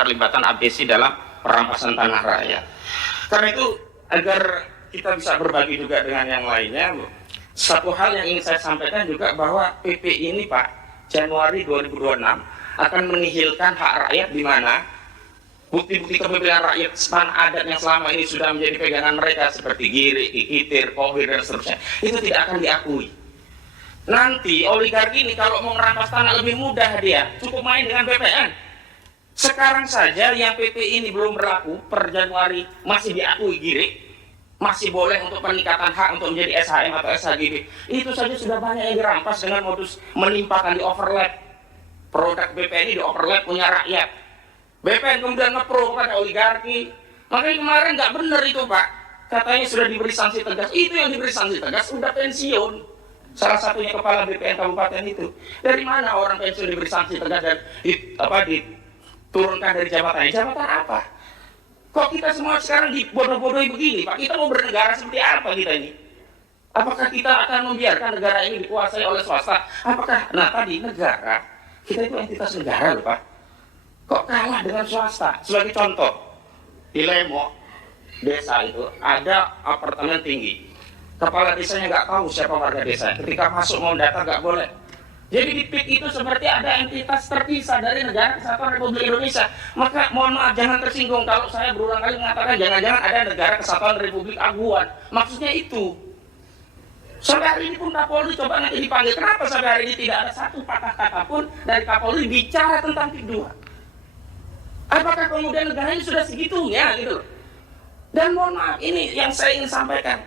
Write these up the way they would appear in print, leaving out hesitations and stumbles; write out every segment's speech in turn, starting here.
keterlibatan ABC dalam perampasan tanah rakyat. Karena itu, agar kita bisa berbagi juga dengan yang lainnya, satu hal yang ingin saya sampaikan juga bahwa PP ini Pak, Januari 2026 akan menihilkan hak rakyat, di mana bukti-bukti kepemilikan rakyat tanah adat yang selama ini sudah menjadi pegangan mereka seperti Giri, Kikitir, Kohir, dan seterusnya, itu tidak akan diakui. Nanti oligarki ini kalau mau merampas tanah lebih mudah, dia cukup main dengan BPN. Sekarang saja yang PP ini belum berlaku, per Januari masih diakui Giri, masih boleh untuk peningkatan hak untuk menjadi SHM atau SHGB. Itu saja sudah banyak yang dirampas dengan modus menimpakan, di overlap. Produk BPN ini di overlap punya rakyat. BPN kemudian ngepro kepada oligarki. Makanya kemarin nggak benar itu Pak. Katanya sudah diberi sanksi tegas. Itu yang diberi sanksi tegas sudah pensiun. Salah satunya kepala BPN kabupaten itu. Dari mana orang pensiun diberi sanksi tegas dan diturunkan dari jabatannya? Jabatan apa? Kok kita semua sekarang dibodoh-bodohi begini Pak? Kita mau bernegara seperti apa kita ini? Apakah kita akan membiarkan negara ini dikuasai oleh swasta? Apakah, nah tadi negara, kita itu entitas negara loh Pak. Kok kalah dengan swasta? Sebagai contoh, di Lemo, desa itu ada apartemen tinggi. Kepala desanya nggak tahu siapa warga desa. Ketika masuk mau data nggak boleh. Jadi di PIK itu seperti ada entitas terpisah dari Negara Kesatuan Republik Indonesia. Maka mohon maaf, jangan tersinggung kalau saya berulang kali mengatakan jangan-jangan ada Negara Kesatuan Republik Aguan. Maksudnya itu. Sampai hari ini pun Kapolri coba nanti dipanggil. Kenapa sampai hari ini tidak ada satu patah kata pun dari Kapolri bicara tentang PIK 2? Apakah kemudian negara ini sudah segitunya gitu? Dan mohon maaf, ini yang saya ingin sampaikan.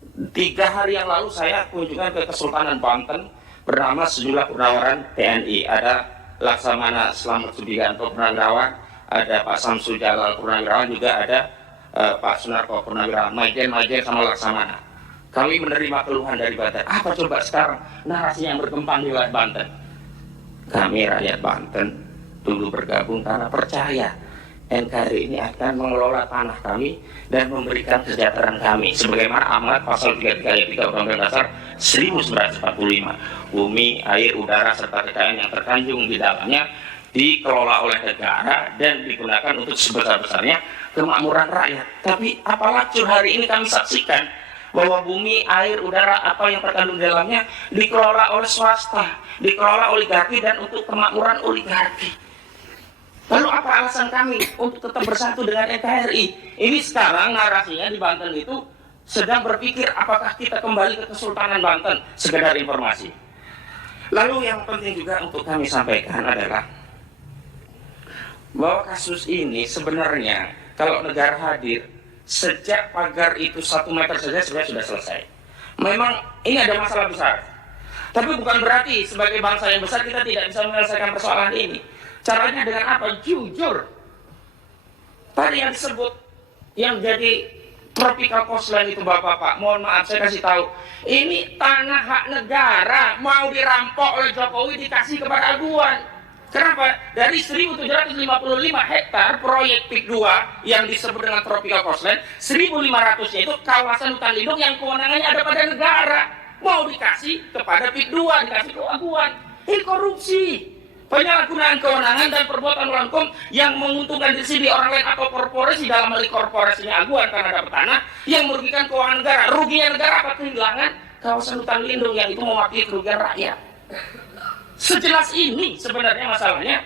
3 hari yang lalu saya kunjungan ke Kesultanan Banten bernama sejumlah purnawiran TNI. Ada Laksamana Slamet Subianto Purnawirawan, ada Pak Samsu Jalal Purnawirawan, juga ada Pak Sunarko Purnawirawan, Majen sama Laksamana. Kami menerima keluhan dari Banten. Apa coba sekarang narasi yang berkembang di wilayah Banten? Kami rakyat Banten dulu bergabung karena percaya NKRI ini akan mengelola tanah kami dan memberikan kesejahteraan kami sebagaimana amanat pasal 33 ayat 3 Undang-Undang Dasar 1945. Bumi, air, udara serta kekayaan yang terkandung di dalamnya dikelola oleh negara dan digunakan untuk sebesar-besarnya kemakmuran rakyat. Tapi apalagi hari ini kami saksikan bahwa bumi, air, udara, apa yang terkandung di dalamnya dikelola oleh swasta, dikelola oligarki dan untuk kemakmuran oligarki. Lalu apa alasan kami untuk tetap bersatu dengan NKRI? Ini sekarang narasinya di Banten itu sedang berpikir apakah kita kembali ke Kesultanan Banten, sekedar informasi. Lalu yang penting juga untuk kami sampaikan adalah bahwa kasus ini sebenarnya kalau negara hadir, sejak pagar itu 1 meter saja sebenarnya sudah selesai. Memang ini ada masalah besar. Tapi bukan berarti sebagai bangsa yang besar kita tidak bisa menyelesaikan persoalan ini. Caranya dengan apa? Jujur. Tadi yang disebut yang jadi tropical coastline itu Bapak-Bapak, mohon maaf saya kasih tahu. Ini tanah hak negara mau dirampok oleh Jokowi dikasih kepada Aguan. Kenapa? Dari 1.755 hektar proyek PIK 2 yang disebut dengan tropical coastline, 1.500-nya itu kawasan hutan lindung yang kewenangannya ada pada negara. Mau dikasih kepada PIK 2, dikasih ke Aguan. Ini korupsi. Penyalahgunaan kewenangan dan perbuatan melawan hukum yang menguntungkan diri sendiri orang lain atau korporasi, dalam hal korporasinya Aguan karena dapat tanah yang merugikan keuangan negara. Ruginya negara apa? Kehilangan kawasan hutan lindung yang itu mewakili kerugian rakyat. Sejelas ini sebenarnya masalahnya.